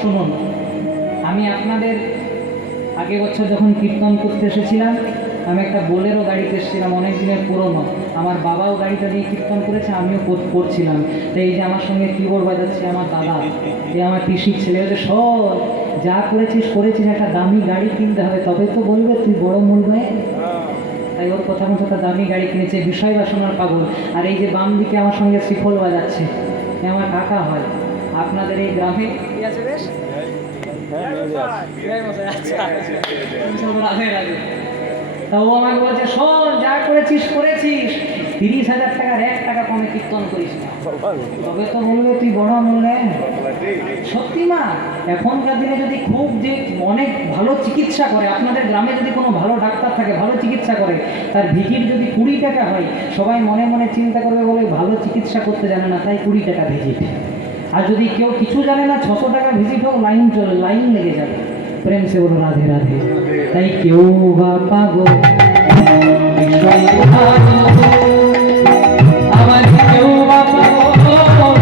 শুনুন আমি আপনাদের আগে বছর যখন কীর্তন করতে এসেছিলাম আমি একটা বোলেরো গাড়িতে এসেছিলাম অনেক দিনের পুরনো। আমার বাবাও গাড়িটা দিয়ে কীর্তন করেছে আমিও কর- করছিলাম। তো এই যে আমার সঙ্গে কিবোর্ড বাজাচ্ছে আমার দাদা যে আমার পিসির ছেলে ওদের সব যা করেছিস করেছিস একটা দামি গাড়ি কিনতে হবে তবে তো বলবে তুই বড় মূল্য। তাই ওর কথা মতো একটা দামি গাড়ি কিনেছে বিষয় বাসনার পাগল আর এই যে বাম দিকে আমার সঙ্গে শ্রীফল বাজাচ্ছে আমার কাকা হয়। আপনাদের এই গ্রামে? আছে বেশ? তা ও আমাকে বলছে, শোন, যা করেছিস করেছিস। তিরিশ হাজার টাকার এক টাকা কমে কীর্তন করিস না। তবে তো বলবে তুই বড় মূল্যে। সত্যি না এখনকার দিনে যদি খুব যে অনেক ভালো চিকিৎসা করে, আপনাদের গ্রামে যদি কোনো ভালো ডাক্তার থাকে, ভালো চিকিৎসা করে, তার ভিজিট যদি কুড়ি টাকা হয়, সবাই মনে মনে চিন্তা করবে বলে ভালো চিকিৎসা করতে জানে না, তাই কুড়ি টাকা ভিজিট। আর যদি কেউ কিছু জানে না, ছশো টাকা ভিজিট হোক, লাইন চলে, লাইন লেগে যাবে। প্রেম সে বলো রাধে রাধে। তাই কেউ বা পাগল ভালো। কেউ বা পাগল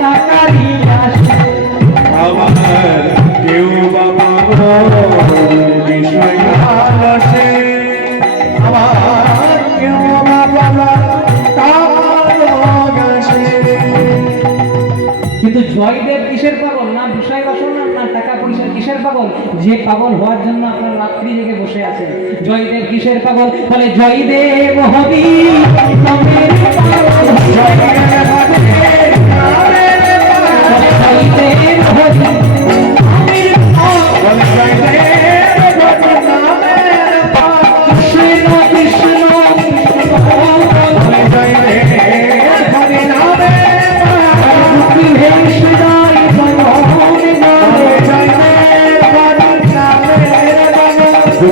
টাকারই আসে। আমার কেউ বা পাগল বিষয় আসে। আমার কেউ বা পাগল কিন্তু জয়দেব কিসের পাগল? না বিষয় বাসনা না টাকা পয়সার কিসের পাগল যে পাগল হওয়ার জন্য আপনার রাত্রি জেগে বসে আছেন জয়দেব কিসের পাগল বলে জয়দেব হবি